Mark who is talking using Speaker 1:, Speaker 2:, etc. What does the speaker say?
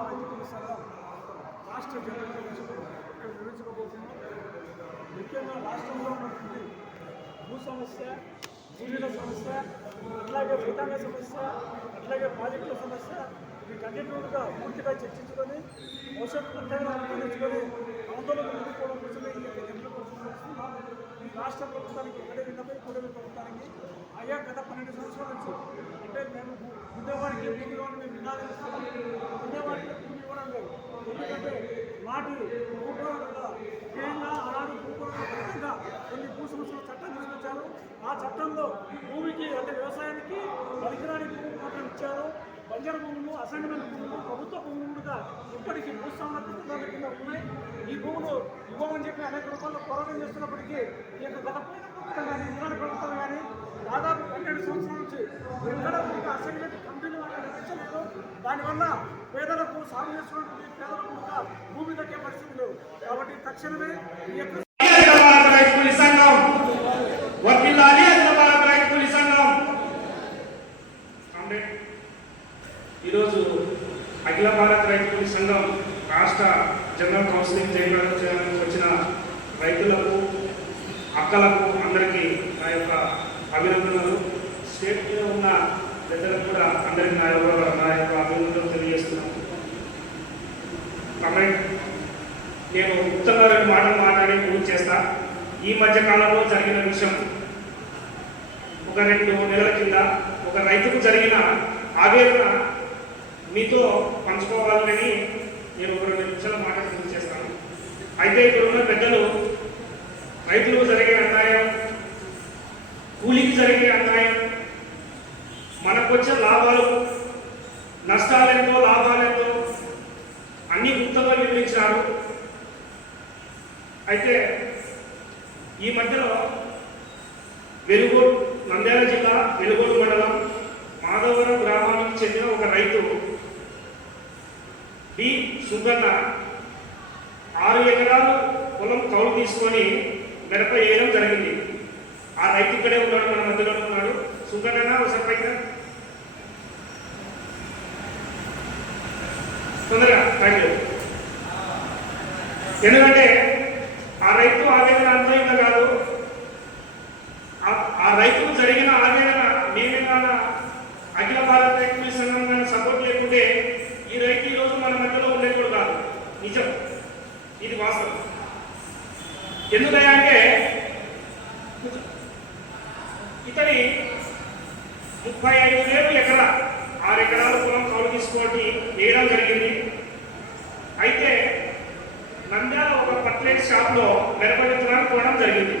Speaker 1: రైతు సంఘం రాష్ట్ర జనరల్ ఇక్కడ నిర్వహించకపోతున్నాం ముఖ్యంగా రాష్ట్రంలో ఉన్నటువంటి భూ సమస్య భూమిల సమస్య అట్లాగే రైతాంగ సమస్య అట్లాగే ప్రాజెక్టుల సమస్య వీటన్నిటిగా పూర్తిగా చర్చించుకొని భవిష్యత్తు ప్రత్యేకంగా రూపొందించుకొని ఆందోళన ఎదుర్కోవడం కోసమే ఈ యొక్క జనరల్ ఈ రాష్ట్ర ప్రభుత్వానికి ఒకటే విన్నపై కూడలి ప్రభుత్వానికి అయ్యా గత పన్నెండు సంవత్సరాల నుంచి అంటే మేము ఉద్యోగానికి మేము వినాలని నాటి ముఖ్యంగా కొన్ని భూ సంస్థల చట్టం తీసుకొచ్చారు ఆ చట్టంలో భూమికి అంటే వ్యవసాయానికి పరికరానికి భూమి మాత్రం ఇచ్చారు బంజరు భూములు అసైన్మెంట్ భూములు ప్రభుత్వ భూములుగా ఇప్పటికీ భూస్వామ్య చట్టాల కింద ఉన్నాయి ఈ భూములు ఇవ్వమని చెప్పి అనేక రూపాయలు పోరాటం చేస్తున్నప్పటికీ ఈ యొక్క గత ప్రభుత్వం కానీ ప్రభుత్వం కానీ దాదాపు పన్నెండు సంవత్సరాల నుంచి ఎక్కడ అసైన్మెంట్ కంపెనీలు దానివల్ల పేదలకు సాగు చేస్తున్నటువంటి పేదలకు కూడా భూమి దక్కే పరిస్థితి లేవు కాబట్టి తక్షణమే
Speaker 2: ఈరోజు అఖిల భారత రైతు సంఘం రాష్ట్ర జనరల్ కౌన్సిలింగ్ చేయడానికి వచ్చిన రైతులకు అక్కలకు అందరికీ నా యొక్క అభినందనలు. స్టేట్ మీద ఉన్న పెద్దలకు కూడా అందరికీ నా యొక్క నా యొక్క అభినందనలు తెలియజేస్తున్నాను ఫ్రెండ్ నేను ఉత్తగా రెండు మాటలు మాట్లాడి పూజ చేస్తా. ఈ మధ్య కాలంలో జరిగిన విషయం ఒక రెండు నెలల కింద ఒక రైతుకు జరిగిన ఆవేదన మీతో పంచుకోవాలని నేను ఒక రెండు నిమిషాలు మాట్లాడి పూర్తి చేస్తాను. అయితే ఇక్కడున్న పెద్దలు రైతులకు జరిగే అన్యాయం కూలికి జరిగే అన్యాయం మనకు వచ్చే లాభాలు నష్టాలెంతో లాభాలెంతో ఈ మధ్యలో వెలుగోడు నంద్యాల జిల్లా వెలుగోడు మండలం మాధవరం గ్రామానికి చెందిన ఒక రైతు బి సుగన్న ఆరు ఎకరాలు పొలం కౌలు తీసుకొని మిరప వేయడం జరిగింది. ఆ రైతు ఇక్కడే ఉన్నాడు మన మధ్యలో ఉన్నాడు. సుగన్న ఒకసారి పైన తొందరగా థ్యాంక్ యూ ఎందుకంటే ఆ రైతు ఆవేదన అర్థమైందా కాదు ఆ- ఆ రైతుకు జరిగిన ఆవేదన మేమే కాదా అఖిల భారత రైతు సంఘం కానీ సపోర్ట్ లేకుంటే ఈ రైతు ఈ రోజు మన మధ్యలో ఉండేవాడు కాదు నిజం. ఇది వాస్తవం. ఎందుకంటే ఇతని ముప్పై ఐదు వేలు ఎకరా ఆరు ఎకరాల పొలం కౌలు తీసుకొని వేయడం జరిగింది. అయితే నంద్యాల ఒక పట్లేట్ షాప్లో మిరప విత్తనాలు కొనడం జరిగింది.